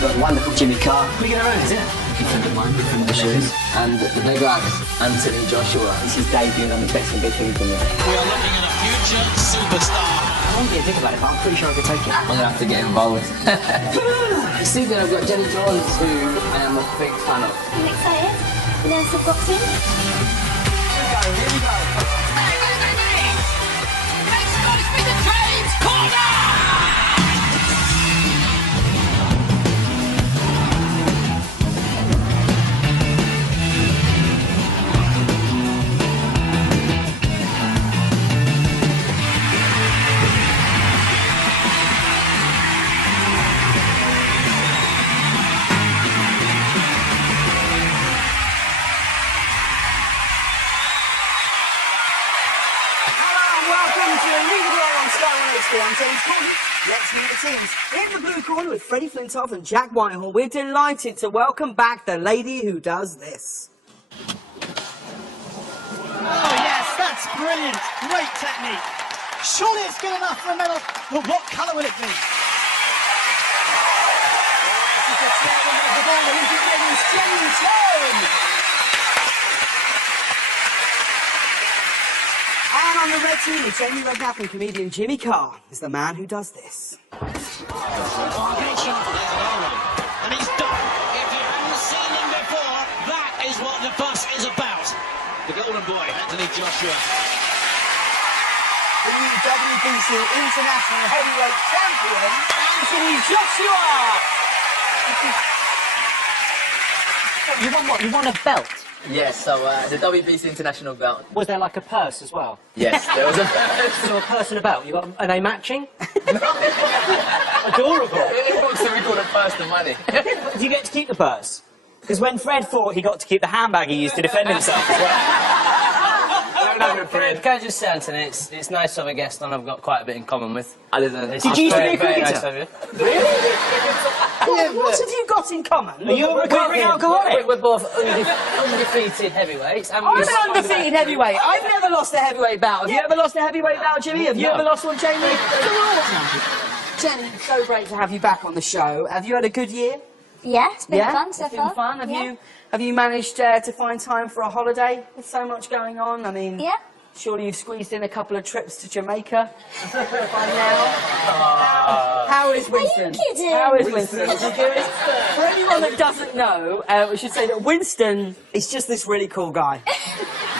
we've got the wonderful Jimmy Carr. We get our own, is it? Good friend of mine, good friend of the shoes. And the big lad, Anthony Joshua. This is debut and I'm expecting big things from him. We are looking at a future superstar. I won't be a dick about it, but I'm pretty sure I could take it. I'm going to have to get involved. Secret, I've got Jenny Jones, who I am a big fan of. I'm excited. Learn some boxing. Here we go. Next Scottish Peter James Corner! I'm James Corner. Let's meet the teams. In the blue corner with Freddie Flintoff and Jack Whitehall, we're delighted to welcome back the lady who does this. Oh yes, that's brilliant. Great technique. Surely it's good enough for a medal, but what colour will it be? And on the red team, with Jamie Redknapp and comedian Jimmy Carr is the man who does this. And he's done. If you haven't seen him before, that is what the bus is about. The golden boy, Anthony Joshua. The new WBC International Heavyweight Champion, Anthony Joshua! You want what? You want a belt? Yes, so the WBC International belt. Was there like a purse as well? Yes, there was a purse. So a purse and a belt. Are they matching? Adorable. It looks to be called a purse of money. Do you get to keep the purse? Because when Fred fought, he got to keep the handbag he used to defend himself as well. Fred. Can I just say, Anthony, it's nice to have a guest on I've got quite a bit in common with. I didn't know. Did you used to be a cricketer? Nice to have you. What have you got in common? Are you a recovering alcoholic? We're both undefeated heavyweights. And I'm an undefeated heavyweight. I've never lost a heavyweight bout. Have you ever lost a heavyweight bout, Jimmy? Have you ever lost one, Jamie? Jenny, it's so great to have you back on the show. Have you had a good year? Yeah, it's been fun so It's far. been fun. Yeah. Have you managed to find time for a holiday with so much going on? I mean, Yeah. surely you've squeezed in a couple of trips to Jamaica by now. How is Winston? kidding? How is Winston? Is he good? For anyone that doesn't know, we should say that Winston is just this really cool guy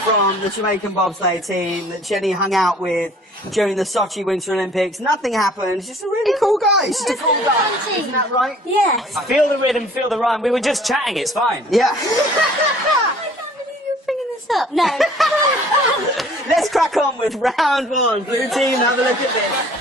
from the Jamaican bobsleigh team that Jenny hung out with during the Sochi Winter Olympics. Nothing happened. He's just a really cool guy. He's just a cool guy. Isn't that right? Yes. Feel the rhythm, feel the rhyme. We were just chatting, it's fine. Yeah. I can't believe you're bringing this up. No. Let's crack on with round one. Blue team, have a look at this.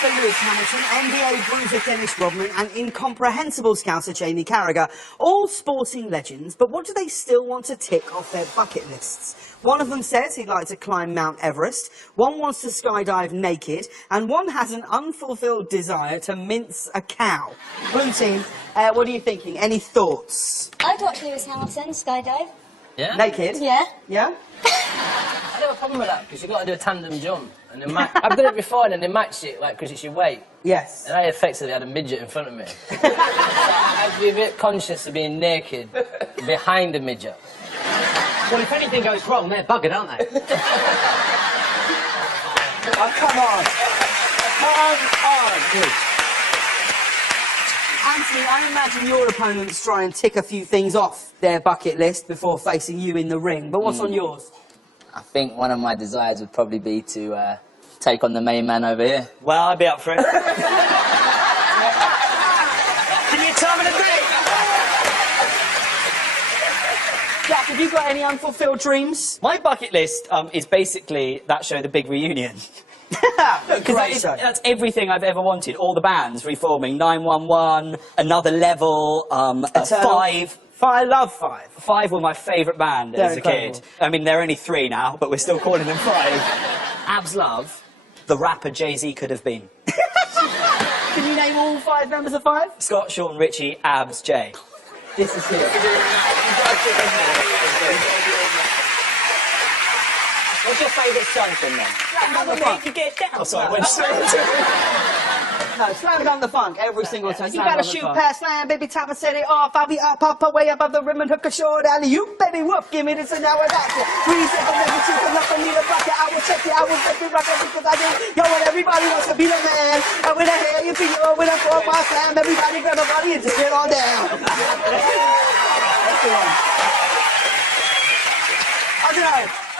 For Lewis Hamilton, NBA bruiser Dennis Rodman and incomprehensible scouser Jamie Carragher, all sporting legends, but what do they still want to tick off their bucket lists? One of them says he'd like to climb Mount Everest, one wants to skydive naked, and one has an unfulfilled desire to mince a cow. Blue team, what are you thinking? Any thoughts? I'd watch Lewis Hamilton skydive. Yeah? Naked? Yeah. Yeah? I don't have a problem with that, because you've got to do a tandem jump. And I've done it before, and they match it, like, because it's your weight. Yes. And I effectively had a midget in front of me. I'd be a bit conscious of being naked behind a midget. Well, if anything goes wrong, they're buggered, aren't they? Oh, come on. Come on. Anthony, I imagine your opponents try and tick a few things off their bucket list before facing you in the ring, but what's on yours? I think one of my desires would probably be to take on the main man over here. Well, I'd be up for it. Can you tell me the date? Jack have you got any unfulfilled dreams? My bucket list is basically that show, The Big Reunion. Because that's everything I've ever wanted. All the bands reforming. 911, Another Level, Five. I love Five. Five were my favourite band as a incredible. kid. I mean, they're only 3 now, but we're still calling them Five. Abs Love, the rapper Jay-Z could have been. Can you name all 5 members of Five? Scott, Sean, Richie, Abs, Jay. This is it. What's your favourite song from them? Slam the Funk. You get down. Oh, sorry, I went straight into it. No, Slam Dunk the Funk every single time. You Slam gotta Dunk the shoot Funk. past slam, baby, top and set it off. I'll be up, up, way above the rim and hook a short alley. You, baby, whoop, give me this and now I got it. Please, if I'm never cheap enough for me to rock it, I will check it, I will make it rock it because I do. Yo, when everybody wants to be the man, and when I hear you feel, when I fall my slam, everybody grab a body and just get on down. That's the one.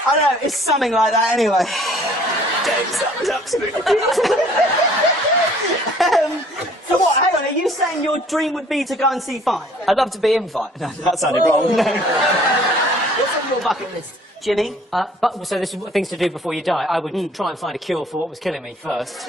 I don't know, it's something like that anyway. James, that was absolutely So what, hang on, are you saying your dream would be to go and see Five? I'd love to be in Five. No, that sounded wrong. What's on your bucket list? Jimmy? So this is things to do before you die. I would try and find a cure for what was killing me first.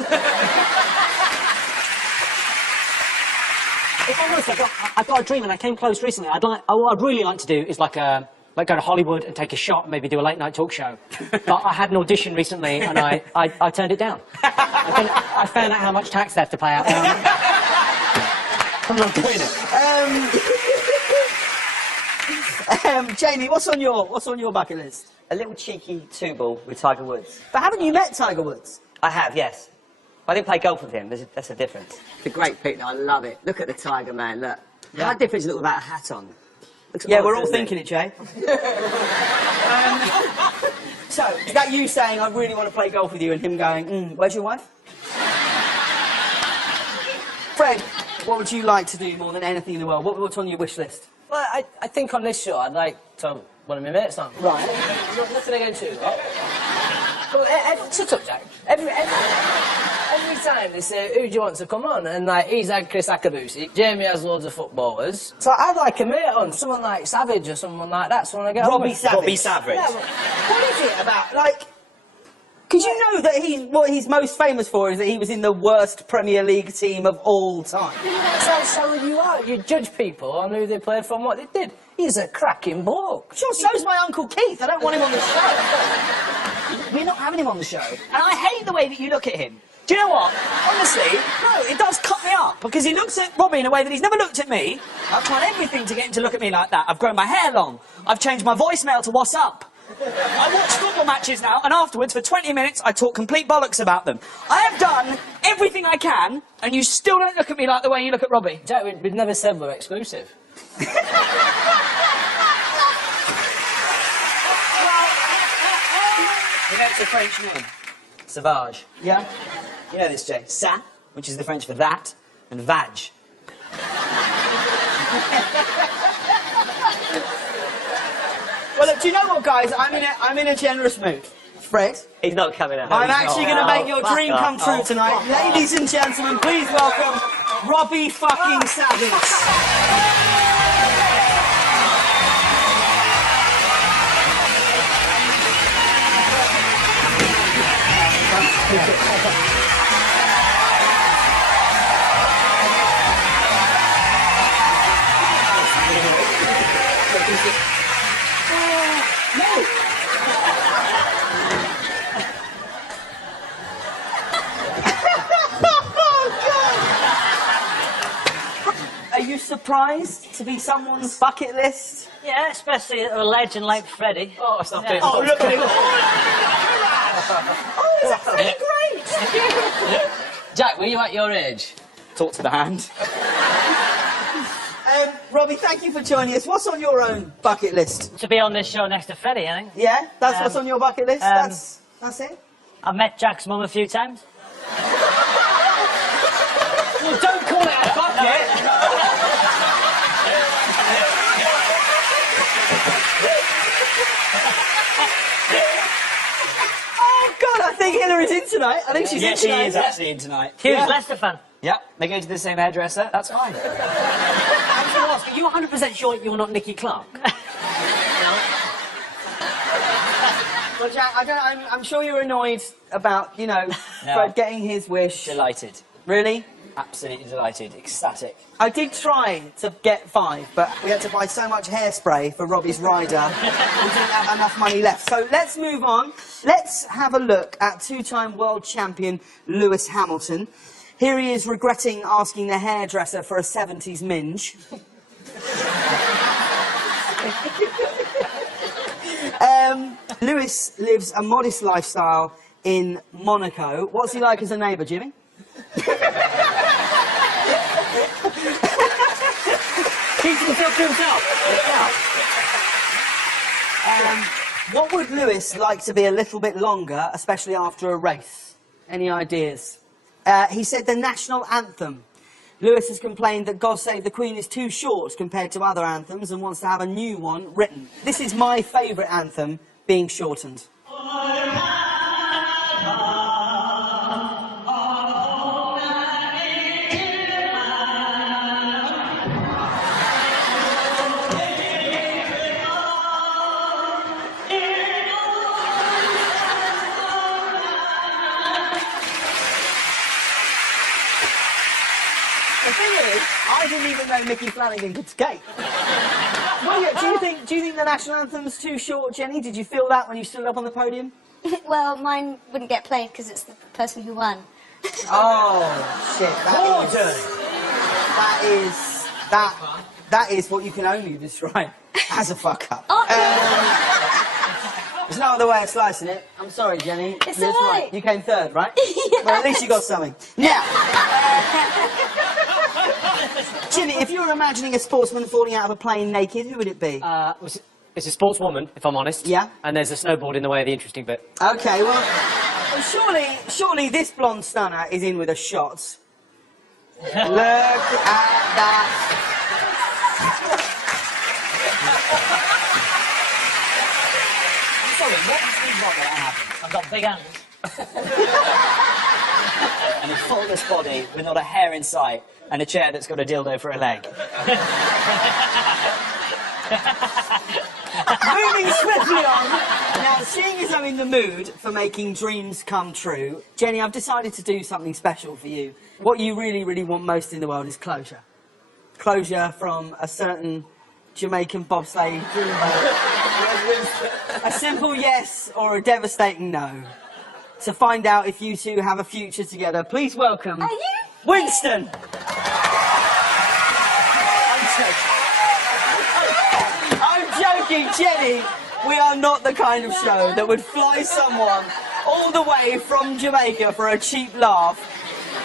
If I'm honest, I got a dream and I came close recently. What I'd really like to do is like go to Hollywood and take a shot and maybe do a late night talk show. But I had an audition recently and I turned it down. I found out how much tax they have to pay out there. I'm not doing it. Jamie, what's on your bucket list? A little cheeky 2-ball with Tiger Woods. But haven't you met Tiger Woods? I have, yes. I didn't play golf with him. That's a difference. It's a great pic, I love it. Look at the Tiger, man, look. Yeah. How different does it look without a hat on? Yeah, we're all thinking it, Jay. So, is that you saying, I really want to play golf with you, and him going, where's your wife? Fred, what would you like to do more than anything in the world? What's on your wish list? Well, I think on this show I'd like to have one of my mates on. Right. Nothing against you, lot. Come on, shut up, Jack. Every time they say, who do you want to come on? And like, he's had Chris Akabusi, Jamie has loads of footballers. So I'd like a mate on, someone like Savage or someone like that, someone I get on Robbie with. Savage. Robbie Savage. Yeah, what is it about, like... Because you know that what he's most famous for is that he was in the worst Premier League team of all time. That's how you are. You judge people on who they played from what they did. He's a cracking bloke. Sure, so's my Uncle Keith. I don't want him on the show. We're not having him on the show. And I hate the way that you look at him. Do you know what? Honestly, no, it does cut me up because he looks at Robbie in a way that he's never looked at me. I've tried everything to get him to look at me like that. I've grown my hair long. I've changed my voicemail to what's up. I watch football matches now, and afterwards, for 20 minutes, I talk complete bollocks about them. I have done everything I can, and you still don't look at me like the way you look at Robbie. Jack, we'd never said we're exclusive. You know it's a French name. Sauvage. Yeah? You know this, Jay. Ça, which is the French for that, and vag. Well, look, do you know what, guys? I'm in a generous mood. Fred, He's not coming out. I'm actually going to make your dream come true tonight. Ladies and gentlemen, please welcome Robbie fucking Savage. Are you surprised to be someone's bucket list? Yeah, especially a legend like Freddie. Oh, stop doing Oh, look at him. Oh, it's absolutely great. Jack, were you at your age? Talk to the hand. Robbie, thank you for joining us. What's on your own bucket list? To be on this show next to Freddie, I think. Yeah, that's what's on your bucket list? That's it? I've met Jack's mum a few times. Well, don't call it a bucket. Oh, God, I think Hillary's in tonight. I think she's in She tonight. is actually in tonight. Huge Leicester fan. Yep, they go to the same hairdresser, that's fine. I was going to ask, are you 100% sure you're not Nicky Clark? Well, Jack, I'm sure you're annoyed about, you know, No. Fred getting his wish. Delighted. Really? Absolutely delighted. Ecstatic. I did try to get 5, but we had to buy so much hairspray for Robbie's rider. We didn't have enough money left. So let's move on. Let's have a look at two-time world champion Lewis Hamilton. Here he is regretting asking the hairdresser for a 70s minge. Lewis lives a modest lifestyle in Monaco. What's he like as a neighbour, Jimmy? Keeps himself to himself. What would Lewis like to be a little bit longer, especially after a race? Any ideas? He said the national anthem. Lewis has complained that God Save the Queen is too short compared to other anthems and wants to have a new one written. This is my favourite anthem being shortened. The thing is, I didn't even know Mickey Flanagan could skate. Well, yeah, do you think the national anthem's too short, Jenny? Did you feel that when you stood up on the podium? Well, mine wouldn't get played because it's the person who won. Oh, shit. That is what you can only describe as a fuck up. Oh. There's no other way of slicing it. I'm sorry, Jenny. It's That's all right. You came third, right? Yes. Well, at least you got something. Now, Jimmy, if you were imagining a sportsman falling out of a plane naked, who would it be? It's a sportswoman, if I'm honest. Yeah. And there's a snowboard in the way of the interesting bit. Okay, well, surely this blonde stunner is in with a shot. Look at that. Sorry, what is the what that happened? I've got big hands. And a faultless body with not a hair in sight and a chair that's got a dildo for a leg. Moving swiftly on. Now, seeing as I'm in the mood for making dreams come true, Jenny, I've decided to do something special for you. What you really, really want most in the world is closure. Closure from a certain Jamaican bobsleigh dreamboat. A simple yes or a devastating no. To find out if you two have a future together, please welcome Are you? Winston. I'm joking, Jenny. We are not the kind of show that would fly someone all the way from Jamaica for a cheap laugh.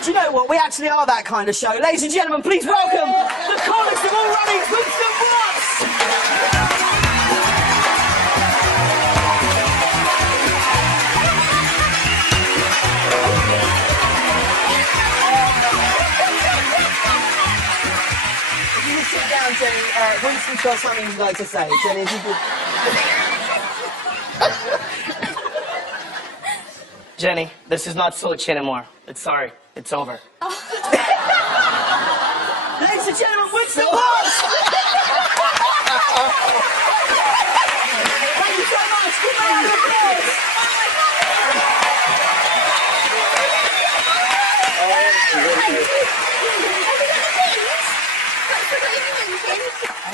Do you know what? We actually are that kind of show. Ladies and gentlemen, please welcome the coolest of all running, Winston Watts! If you would sit down, Jenny, Winston's got something he'd like to say. Jenny, if you could... Jenny, this is not Sochi anymore. It's sorry. It's over. Ladies and gentlemen, Winston Watts! Thank you so much. Give me a round of applause.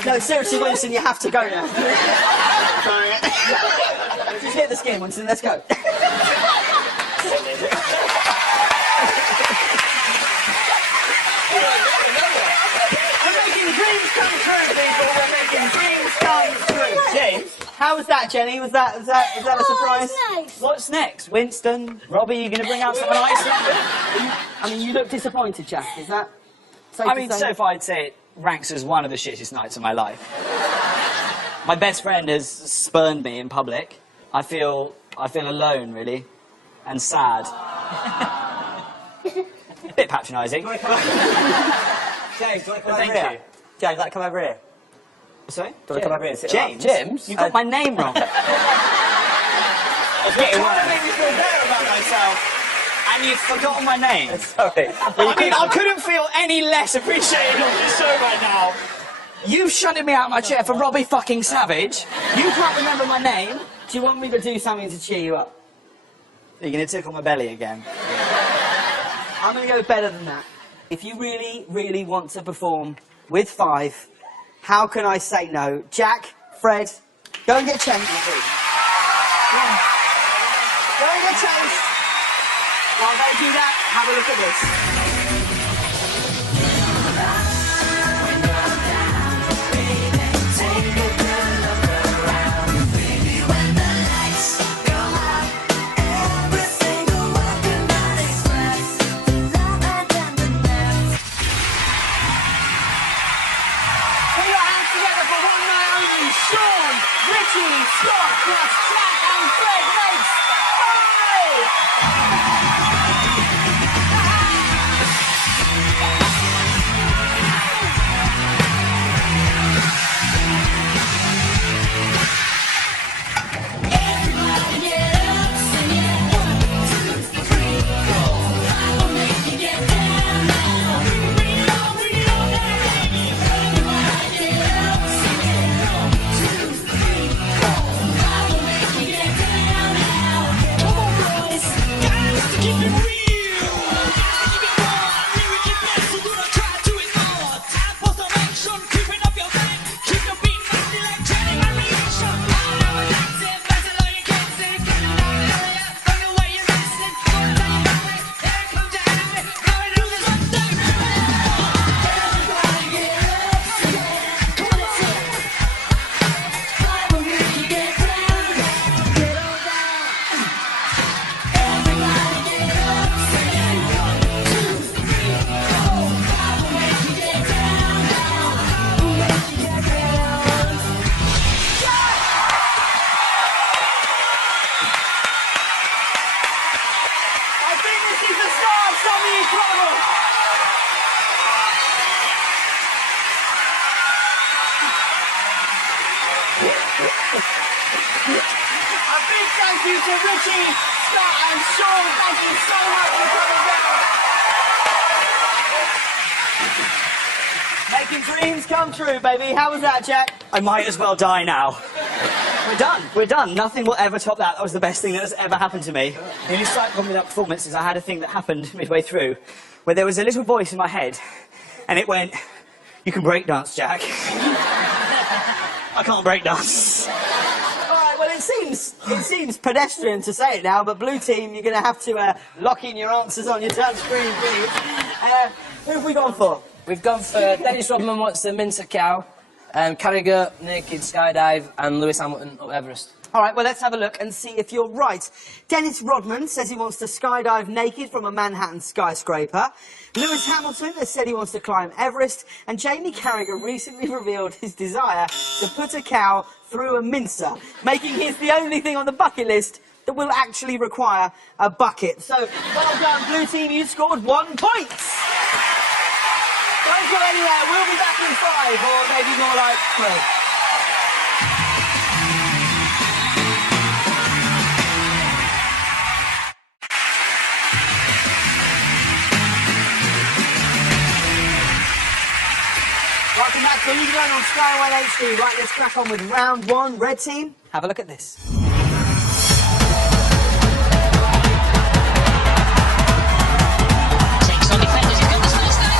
No, seriously, Winston, you have to go now. Just hit the skin, Winston. Let's go. We're making dreams come true, people. We're making dreams come true. James, how was that, Jenny? Was that a surprise? Oh, nice. What's next? Winston? Robbie, you going to bring out some ice? I mean, you look disappointed, Jack. Is that safe I to mean, say? so far I'd say it ranks as one of the shittest nights of my life. My best friend has spurned me in public. I feel alone, really, and sad. A bit patronising. James, do you want to come over Thank here? you. James, like, come over here. Sorry? Do you want to come over here and sit James? James? You got my name wrong. It's getting Trying to worse. make me feel better about myself, and you've forgotten my name. Sorry. I mean, I couldn't feel any less appreciated on the show right now. You shunted me out of my chair for Robbie fucking Savage. You can't remember my name. Do you want me to do something to cheer you up? Are you going to tickle my belly again? I'm going to go better than that. If you really, really want to perform with 5, how can I say no? Jack, Fred, go and get changed. Go and get changed. While they do that, have a look at this. Sean, Richie, Scott, plus Jack and Fred makes 5! Everybody get up, sing it. 1, 2, 3, 4. I will make you get down now. Bring it on, bring it on now. Everybody get up, sing it. 1, 2, 3, 4. I will make you get down now. Come on, boys. Guys, to keep it real. Guys, to keep it raw. Lyric it best, so gonna try to ignore. Time for some action, keeping up your game. Keep your beat mighty like Johnny Variation. All now and that's it, that's all you can say. Get it on, hurry up, from the way you're listening. Gonna tell you about it, here it comes to have it. Going through this one thing. Everybody get up, sing it. Come on, sing it. I will make you get down. Get on down. Everybody get up, sing it. 1, 2, 3, 4. I will make you get down now. I will make you get down. I think this is the start of something incredible. A big thank you to Richie, Scott and Sean. Thank you so much for coming down. Making dreams come true, baby. How was that, Jack? I might as well die now. We're done. We're done. Nothing will ever top that. That was the best thing that has ever happened to me. The only slight problem with that performance is I had a thing that happened midway through where there was a little voice in my head and it went, "You can break dance, Jack." I can't break dance. All right, well, it seems pedestrian to say it now, but Blue Team, you're going to have to lock in your answers on your touch screen, please. Who have we gone for? We've gone for Dennis Rodman wants to mince a cow, Carragher, naked skydive, and Lewis Hamilton up Everest. All right, well, let's have a look and see if you're right. Dennis Rodman says he wants to skydive naked from a Manhattan skyscraper. Lewis Hamilton has said he wants to climb Everest. And Jamie Carragher recently revealed his desire to put a cow through a mincer, making his the only thing on the bucket list that will actually require a bucket. So, well done, Blue Team. You scored 1 point. Don't go anywhere. We'll be back in 5, or maybe more like 3. Welcome back to League One on Sky One HD. Right, let's crack on with round 1. Red Team, have a look at this. Takes on defenders, he's got the first down.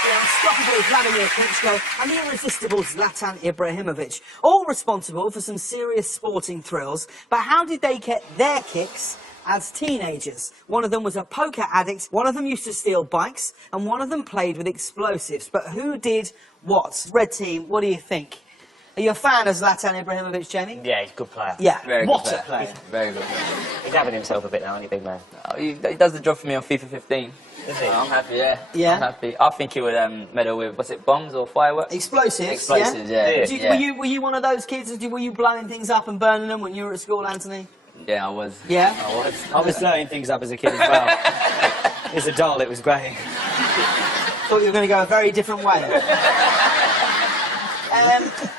The unstoppable Vladimir Klitschko and the irresistible Zlatan Ibrahimovic, all responsible for some serious sporting thrills. But how did they get their kicks as teenagers? One of them was a poker addict, one of them used to steal bikes, and one of them played with explosives. But who did what? Red Team, what do you think? Are you a fan of Zlatan Ibrahimovic, Jamie? Yeah, he's a good player. Yeah, Very what good a player. Very good. He's having himself a bit now, isn't he, big man? Oh, he does the job for me on FIFA 15. Is he? I'm happy, yeah. Yeah? I'm happy. I think he would medal with, what's it, bombs or fireworks? Explosives, Explosives, yeah. Were you one of those kids, were you blowing things up and burning them when you were at school, Anthony? Yeah, I was. Yeah? I was blowing things up as a kid as well. As a doll, it was great. Thought you were going to go a very different way.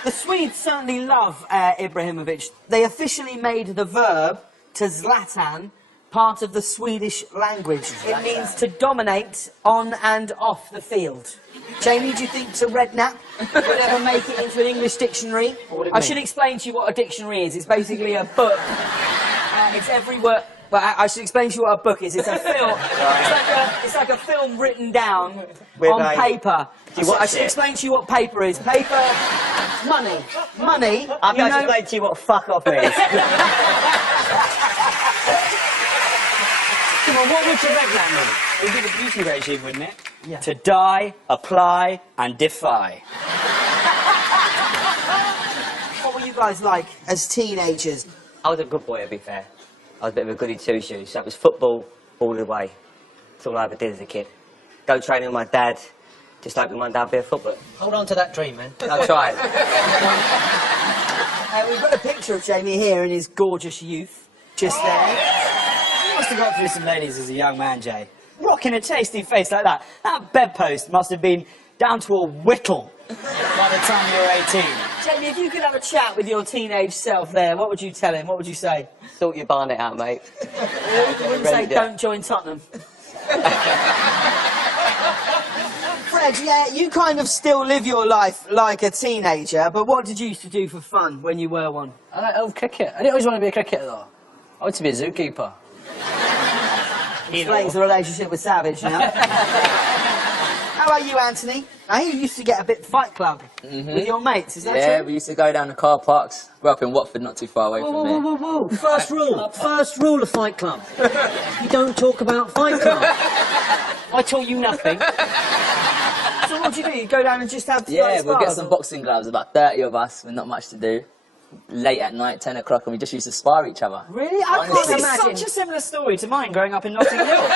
The Swedes certainly love Ibrahimovic. They officially made the verb to Zlatan part of the Swedish language. It means to dominate on and off the field. Jamie, do you think to redknapp would ever make it into an English dictionary? I should explain to you what a dictionary is. It's basically a book. It's every word. But I should explain to you what a book is. It's a film. It's like a film written down on paper. I should explain to you what paper is. Paper, money. Money. I'm going to explain to you what fuck off is. Come on, what would your redknapp mean? It would be the beauty regime, wouldn't it? Yeah. To die, apply, and defy. What were you guys like as teenagers? I was a good boy, to be fair. I was a bit of a goody two-shoes. So it was football all the way. That's all I ever did as a kid. Go training with my dad, just like one day I'd be a footballer. Hold on to that dream, man. I tried. We've got a picture of Jamie here in his gorgeous youth, just there. You must have gone through some ladies as a young man, Jay. Rocking a tasty face like that. That bedpost must have been down to a whittle by the time you were 18. Jamie, if you could have a chat with your teenage self there, what would you tell him? What would you say? Sort your barnet out, mate. You wouldn't say, don't join Tottenham. Fred, yeah, you kind of still live your life like a teenager, but what did you used to do for fun when you were one? I love cricket. I didn't always want to be a cricketer, though. I wanted to be a zookeeper. Explains the relationship with Savage now. How about you, Anthony? I hear you used to get a bit Fight Club with your mates, is that true? Yeah, we used to go down the car parks. Grew up in Watford, not too far away from here. Whoa. First rule of Fight Club. You don't talk about Fight Club. I taught you nothing. So what do? You go down and just have Yeah, we'll get spars, some or- boxing gloves, about 30 of us, with not much to do. Late at night, 10 o'clock, and we just used to spar each other. Really? I Honestly. can't imagine. Such a similar story to mine growing up in Notting Hill.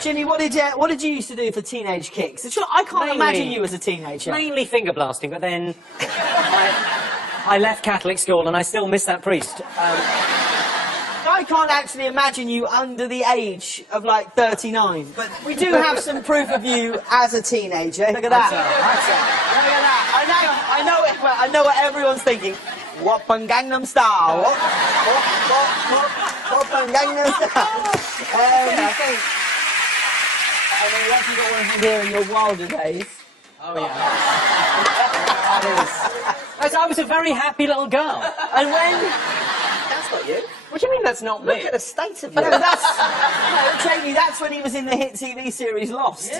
Ginny, what did you used to do for teenage kicks? I can't Mainly- imagine you as a teenager. Mainly finger blasting, but then I left Catholic school and I still miss that priest. I can't actually imagine you under the age of like 39. But we do have some proof of you as a teenager. Look at that. Look at that. I know what everyone's thinking. Wappan Gangnam Style. Wappan Gangnam Style. I mean, you actually got one from here in your wilder days. Oh, yeah. That is. I was a very happy little girl. And when... That's not you. What do you mean that's not me? Look at the state of you. No, Jamie, that's when he was in the hit TV series Lost.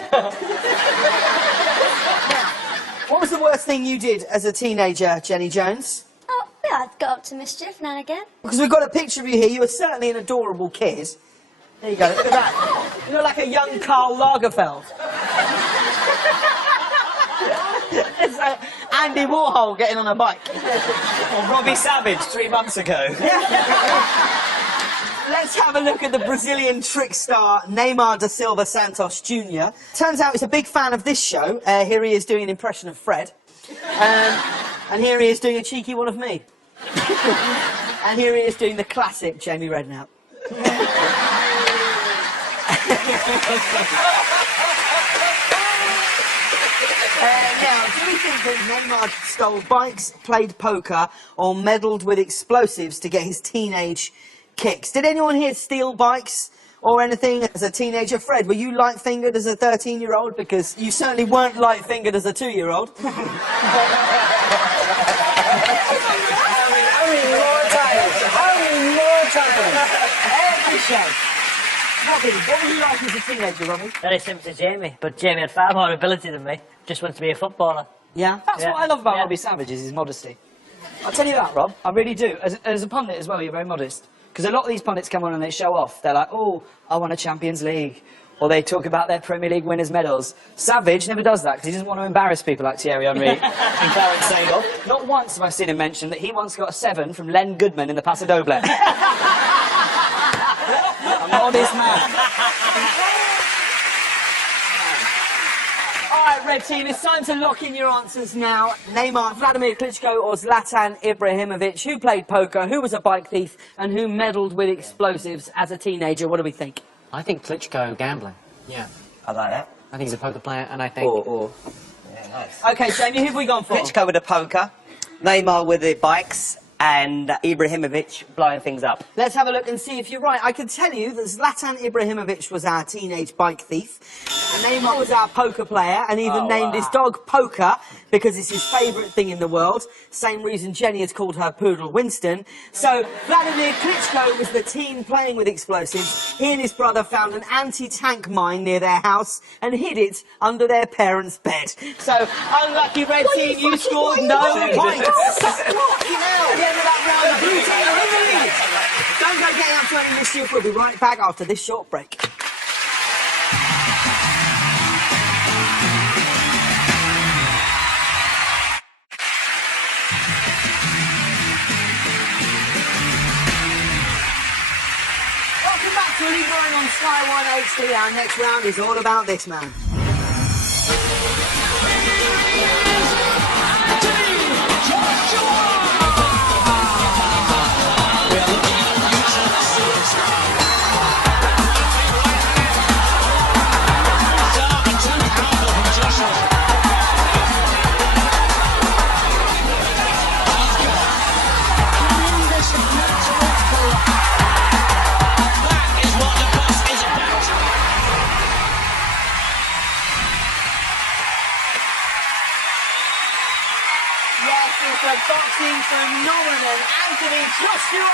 What was the worst thing you did as a teenager, Jenny Jones? Oh, yeah, I'd got up to mischief now and again. Because we've got a picture of you here. You were certainly an adorable kid. There you go. Look at that. You look like a young Karl Lagerfeld. It's like Andy Warhol getting on a bike. Or Robbie Savage 3 months ago. Let's have a look at the Brazilian trick star Neymar da Silva Santos Jr. Turns out he's a big fan of this show. Here he is doing an impression of Fred. And here he is doing a cheeky one of me. And here he is doing the classic Jamie Redknapp. Now, do we think that Neymar stole bikes, played poker, or meddled with explosives to get his teenage kicks? Did anyone here steal bikes or anything as a teenager? Fred, were you light-fingered as a 13-year-old? Because you certainly weren't light-fingered as a 2-year-old. Only more times. Every show. Robbie, what were you like as a teenager, Robbie? Very similar to Jamie, but Jamie had far more ability than me. Just wanted to be a footballer. Yeah? That's Yeah. what I love about Yeah. Robbie Savage, is his modesty. I'll tell you that, Rob, I really do. As a pundit as well, you're very modest. Because a lot of these pundits come on and they show off. They're like, oh, I won a Champions League. Or they talk about their Premier League winners' medals. Savage never does that because he doesn't want to embarrass people like Thierry Henry and Clarence Seedorf. Not once have I seen him mention that he once got a 7 from Len Goodman in the Paso Doble. I'm an honest man. All right, Red Team, it's time to lock in your answers now. Neymar, Vladimir Klitschko or Zlatan Ibrahimovic? Who played poker, who was a bike thief, and who meddled with explosives as a teenager? What do we think? I think Klitschko gambling. Yeah. I like that. I think he's a poker player, and I think... Yeah, nice. OK, Jamie, who have we gone for? Klitschko with the poker, Neymar with the bikes, and Ibrahimovic blowing things up. Let's have a look and see if you're right. I can tell you that Zlatan Ibrahimovic was our teenage bike thief. And Neymar was our poker player and even named his dog Poker because it's his favourite thing in the world. Same reason Jenny has called her poodle Winston. So Vladimir Klitschko was the teen playing with explosives. He and his brother found an anti-tank mine near their house and hid it under their parents' bed. So, unlucky Red Team, you scored no points. Fucking hell. At the end of that round, the Blue Team are in the lead. Don't go getting up to any mischief. We'll be right back after this short break. Welcome back to Elite Nine on Sky One HD. Our next round is all about this man. The boxing phenomenon, Anthony Joshua!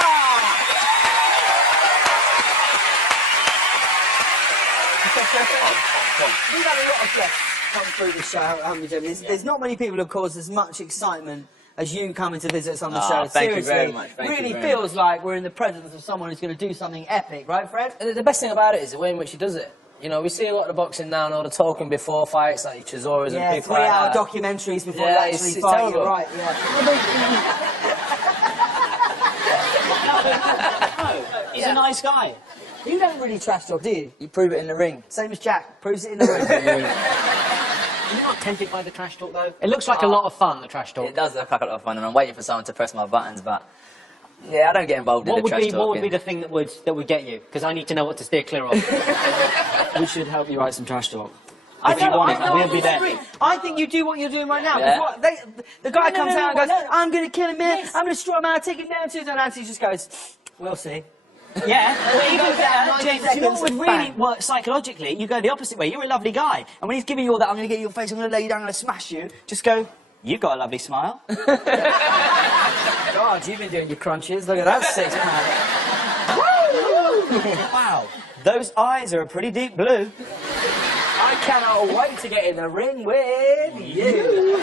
We've had a lot of guests come through the show, haven't we, Jimmy? There's not many people who have caused as much excitement as you coming to visit us on the show. Thank Seriously, you very much. really feels like we're in the presence of someone who's going to do something epic, right, Fred? And the best thing about it is the way in which he does it. You know, we see a lot of the boxing now and all the talking before fights, like Chizoras and people like that. 3-hour documentaries before Yeah, you actually it's fight, terrible. you're right, yeah. He's a nice guy. You don't really trash talk, do you? You prove it in the ring. Same as Jack, proves it in the ring. You're not tempted by the trash talk, though? It looks like a lot of fun, the trash talk. It does look like a lot of fun, and I'm waiting for someone to press my buttons, but yeah, I don't get involved in the trash talking. What would be the thing that would get you? Because I need to know what to steer clear of. We should help you write some trash talk. I If you want it, we'll be there. disagree. I think you do what you're doing right now. Yeah. What the guy comes out and goes, I'm going to kill him, man. I'm going to destroy him, I'll take him down to it. And Nancy just goes, we'll see. Yeah, but even goes down, 90 James, you know what would seconds, really bang. work psychologically? You go the opposite way. You're a lovely guy. And when he's giving you all that, I'm going to get you your face, I'm going to lay you down, I'm going to smash you, just go, you've got a lovely smile. God, you've been doing your crunches. Look at that 6 pack. Wow, those eyes are a pretty deep blue. I cannot wait to get in the ring with you.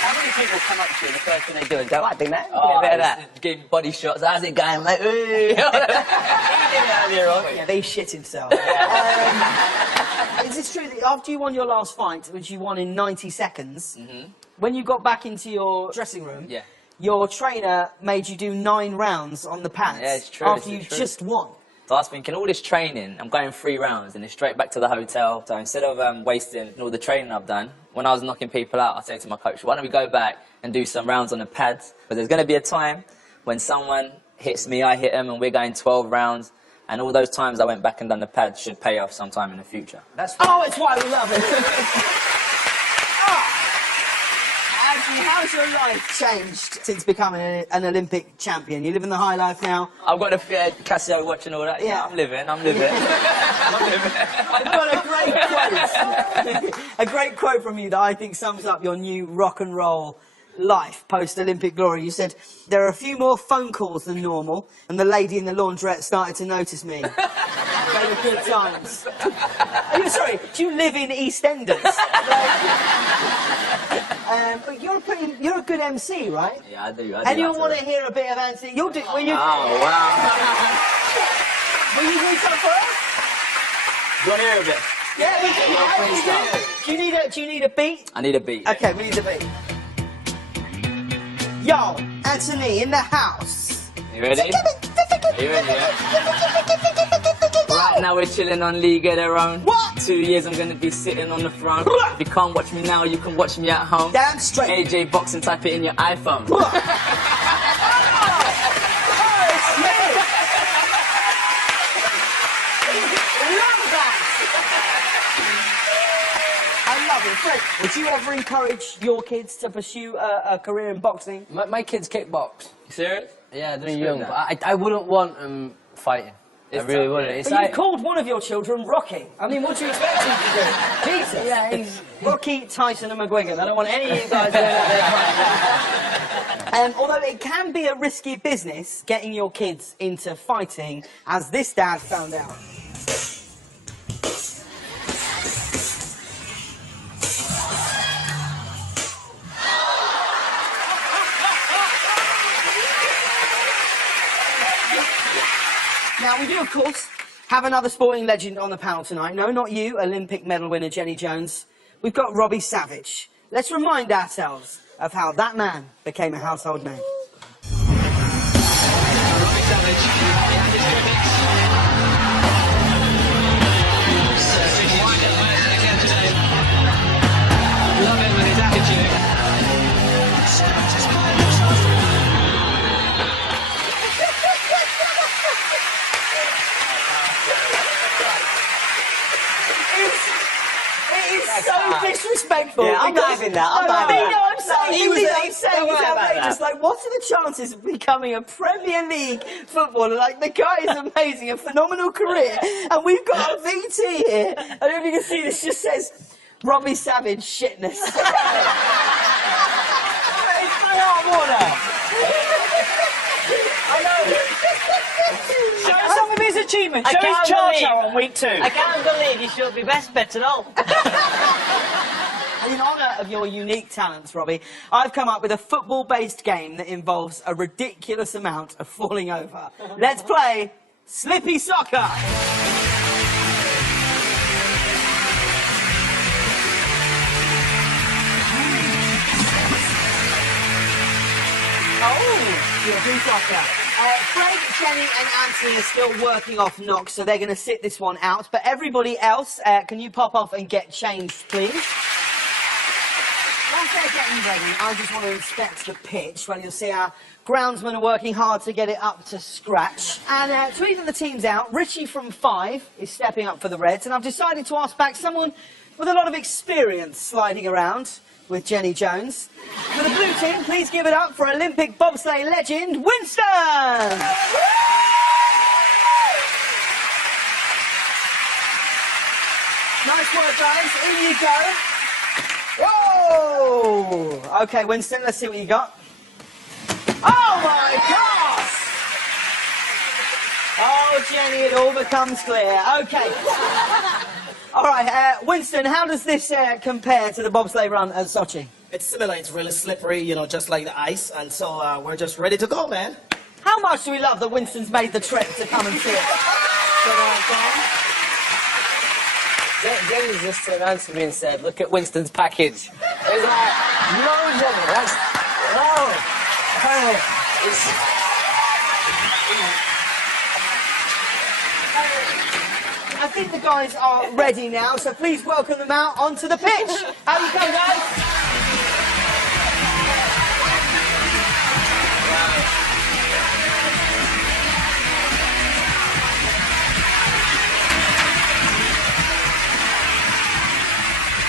How many people come up to you and the first thing they do is go, I think that. oh, a bit of that. give body shots, how's it going, mate? Ooh. Yeah, they shit himself. Is it true that after you won your last fight, which you won in 90 seconds, when you got back into your dressing room, Yeah. your trainer made you do 9 rounds on the pads Yeah, it's true, after it's you true. just won? So I was thinking, all this training, I'm going 3 rounds and it's straight back to the hotel. So instead of wasting all the training I've done, when I was knocking people out, I said to my coach, why don't we go back and do some rounds on the pads? Because there's going to be a time when someone hits me, I hit them, and we're going 12 rounds. And all those times I went back and done the pads should pay off sometime in the future. Oh, it's why we love it. Actually, how's your life changed since becoming an Olympic champion? You living the high life now? I've got the Casio watch and all that. Yeah, I'm living. I'm living. I've got a great quote. A great quote from you that I think sums up your new rock and roll life post-Olympic glory. You said, there are a few more phone calls than normal, and the lady in the laundrette started to notice me. They were good times. Are you sorry? Do you live in EastEnders? But you're a good MC, right? Yeah, I do. Anyone want to hear a bit of Anthony? You'll do. Will you? Oh, wow. Will you do something for us? Do you want to hear a bit? Yeah, we do. Do you need a beat? I need a beat. Okay, we need a beat. Yo, Anthony in the house. You ready? Are you ready, yeah? Right now we're chilling on League of Their Own. What? 2 years I'm gonna be sitting on the throne. If you can't watch me now, you can watch me at home. Damn straight. AJ Boxing, type it in your iPhone. Fred, would you ever encourage your kids to pursue a career in boxing? My kids kickbox. You serious? Yeah, they're young, but I wouldn't want them fighting. I really tough, wouldn't. yeah. It's But like, you called one of your children Rocky. I mean, what do you expect him to do? Jesus. yeah, he's... Rocky, Tyson and McGuigan. I don't want any of you guys doing that. Although it can be a risky business getting your kids into fighting, as this dad found out. Now, we do, of course, have another sporting legend on the panel tonight. No, not you, Olympic medal winner Jenny Jones. We've got Robbie Savage. Let's remind ourselves of how that man became a household name. Robbie Savage behind his critics. Searching wide at first again today. Love him with his attitude. So disrespectful. Yeah, I'm not having that. I'm not having that. I'm saying He was I'm saying don't it's worry about outrageous. that. Like, what are the chances of becoming a Premier League footballer? Like, the guy is amazing, a phenomenal career, and we've got a VT here. I don't know if you can see this. Just says Robbie Savage shitness. It's my hot water. I know. Show some of his achievements. Show his charter on week 2. I can't believe you should be best bet at all. In honour of your unique talents, Robbie, I've come up with a football-based game that involves a ridiculous amount of falling over. Let's play Slippy Soccer. Oh, Slippy Soccer. Frank, Jenny and Anthony are still working off knocks, so they're going to sit this one out. But everybody else, can you pop off and get changed, please? Whilst they're getting ready, I just want to inspect the pitch. Well, you'll see our groundsmen are working hard to get it up to scratch. And to even the teams out, Richie from 5 is stepping up for the Reds. And I've decided to ask back someone with a lot of experience sliding around with Jenny Jones. For the blue team, please give it up for Olympic bobsleigh legend, Winston! Nice work, guys. In you go. Whoa! OK, Winston, let's see what you got. Oh, my gosh! Oh, Jenny, it all becomes clear. OK. All right, Winston, how does this compare to the bobsleigh run at Sochi? It's similar. It's really slippery, you know, just like the ice. And so we're just ready to go, man. How much do we love that Winston's made the trip to come and see it? Jenny's just turned around to me and said, look at Winston's package. It's like, no, Jenny, that's... No. I think the guys are ready now, so please welcome them out onto the pitch. How you come, guys?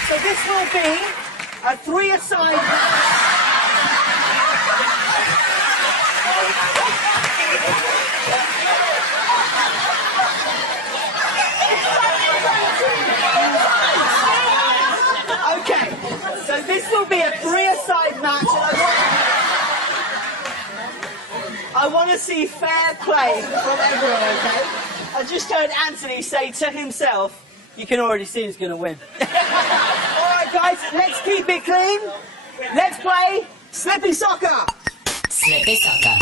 So this will be a 3-a-side. Okay, so this will be a 3-a-side match, and I want to see fair play from everyone, okay? I just heard Anthony say to himself, you can already see who's going to win. All right, guys, let's keep it clean. Let's play Slippy Soccer. Slippy Soccer.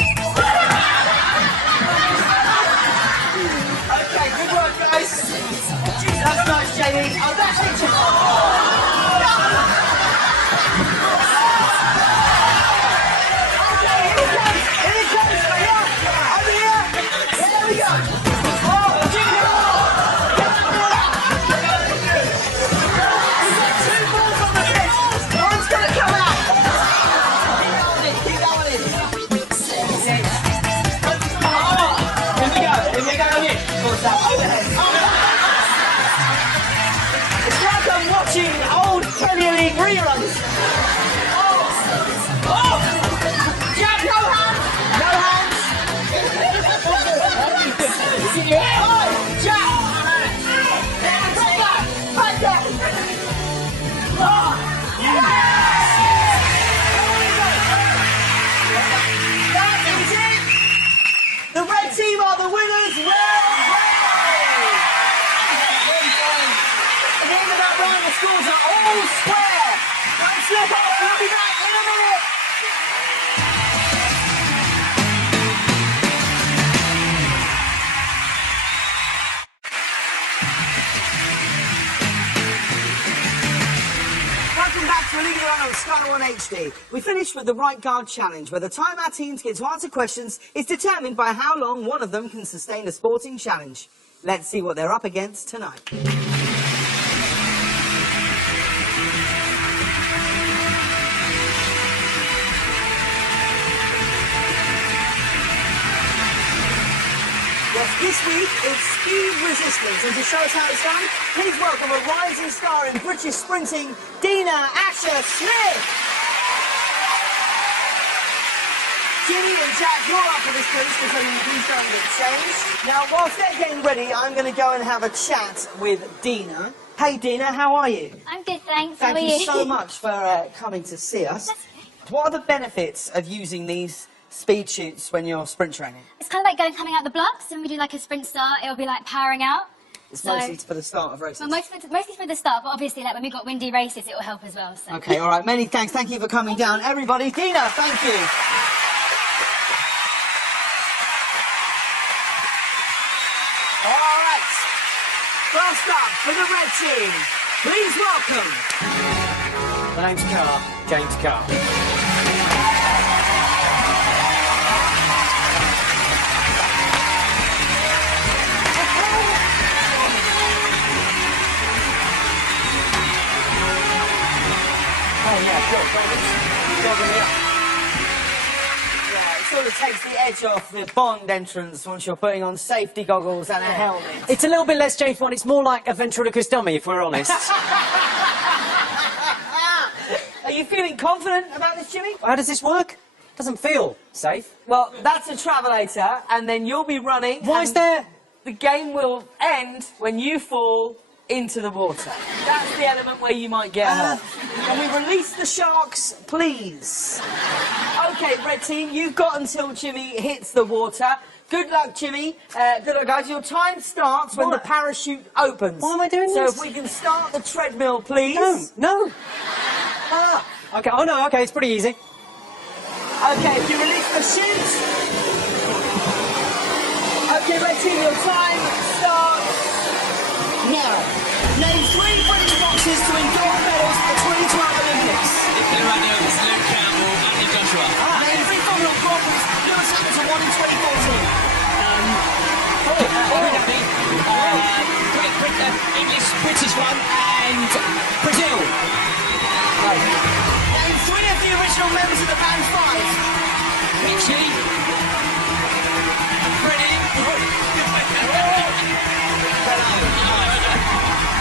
Okay, good work, guys. That's nice, Jamie. Oh, that's it. Okay, here it comes. Here it comes. Over here. was that? Overhead. It's like I'm watching old Premier League reruns. Jack, no hands! No hands! Oh, Jack! Back up! That is it! The red team are the winners! Well played! At the end of that round, the scores are all square! Don't slip up, we'll be back in a minute! Welcome back to League One on Sky 1 HD. We finished with the right guard challenge, where the time our teams get to answer questions is determined by how long one of them can sustain a sporting challenge. Let's see what they're up against tonight. Yes, this week it's speed resistance, and to show us how it's done, please welcome a rising star in British sprinting, Dina Asher Smith. Jimmy and Jack, you're up for this quiz because please don't get changed. Now, whilst they're getting ready, I'm going to go and have a chat with Dina. Hey, Dina, how are you? I'm good, thanks. Thank How are you so much for coming to see us. What are the benefits of using these speed shoots when you're sprint training? It's kind of like coming out the blocks. When we do like a sprint start, it'll be like powering out. It's mostly for the start of races. Well, mostly for the start, but obviously like when we've got windy races, it will help as well. So. Okay, all right. Many thanks. Thank you for coming down. Everybody, Dina, thank you. All right. First up, for the red team, please welcome... My name's Carr, James Carr. Oh, yeah, yeah, it sort of takes the edge off the Bond entrance once you're putting on safety goggles and a helmet. It's a little bit less James Bond. It's more like a ventriloquist dummy, if we're honest. Are you feeling confident about this, Jimmy? How does this work? Doesn't feel safe. Well, that's a travelator, and then you'll be running. Why is there... The game will end when you fall into the water. That's the element where you might get hurt. Can we release the sharks, please? Okay, red team, you've got until Jimmy hits the water. Good luck, Jimmy. Good luck, guys. Your time starts when the parachute opens. Why am I doing so this? So if we can start the treadmill, please. No. Okay, oh no, okay, it's pretty easy. Okay, if you release the chute. Okay, red team, your time starts now. Name 3 British boxers to win gold medals at the 2012 Olympics. If they're right there, it's Luke Campbell, Anthony Joshua. Name 3 Formula Grand Prix Lewis Hamilton won in 2014. British one, and Brazil. Name 3 of the original members of the band 5. Richie. Freddie.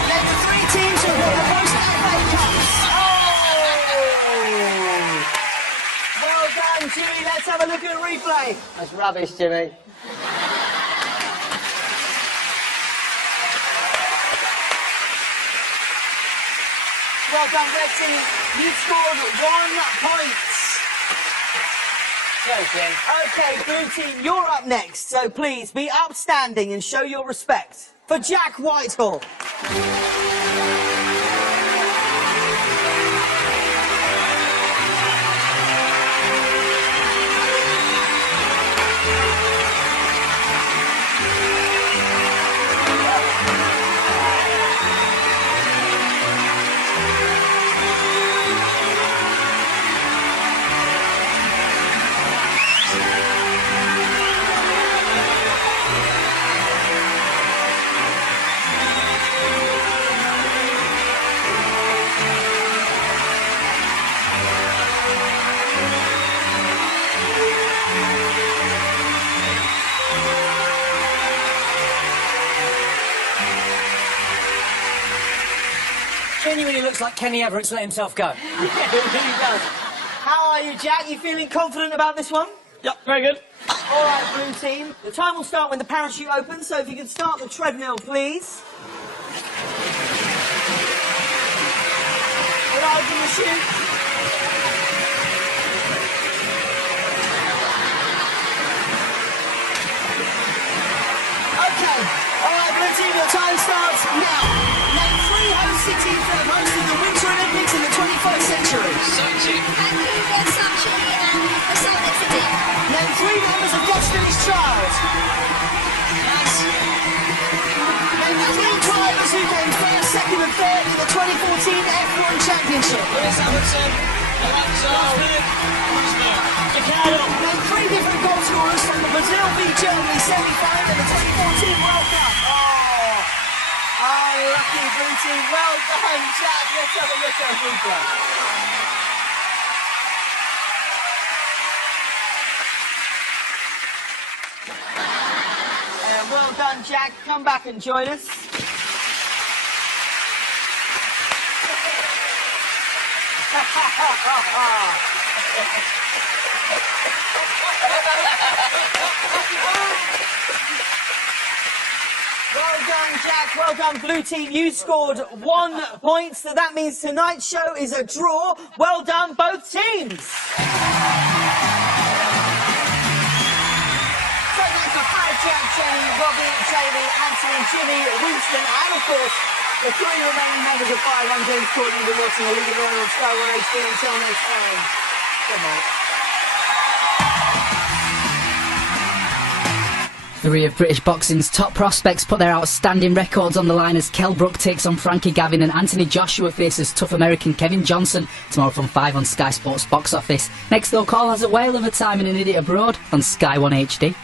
Name 3 teams who won the most FA Cups. Well done, Jimmy. Let's have a look at the replay. That's rubbish, Jimmy. Well done, red team. You scored 1 point. Okay, blue team, you're up next, so please be upstanding and show your respect for Jack Whitehall. genuinely looks like Kenny Everett's let himself go. Yeah, it really does. How are you, Jack? You feeling confident about this one? Yep, very good. All right, blue team. The time will start when the parachute opens, so if you could start the treadmill, please. We'll open the chute. Okay. All right, blue team, your time starts now. Name 3 host cities that have hosted the Winter Olympics in the 21st century. Sochi. Vancouver, Sochi, and Salt Lake City. Name 3 members of Destiny's Child. Yes. Name 3 drivers who came first, second and third in the 2014 F1 Championship. Lewis Hamilton. Alonso. Rosberg. Ricardo. Name 3 different goal scorers from the Brazil v Germany semi-final in the 2014 World Cup. Oh, lucky blue team. Well done, Jack. Let's have a look at the replay. Well done, Jack. Come back and join us. Well done, Jack. Well done, blue team. You scored 1 point, so that means tonight's show is a draw. Well done, both teams. Jack, Jenny, Robbie, Jamie, Anthony, Jimmy, Winston, and of course, the 3 remaining members of Fire One, James Corden, you've been watching the League of Royal Sky 1 HD. Until next time. Good night. 3 of British boxing's top prospects put their outstanding records on the line as Kell Brook takes on Frankie Gavin, and Anthony Joshua faces tough American Kevin Johnson tomorrow from 5 on Sky Sports Box Office. Next though, Call has a whale of a time in An Idiot Abroad on Sky 1 HD.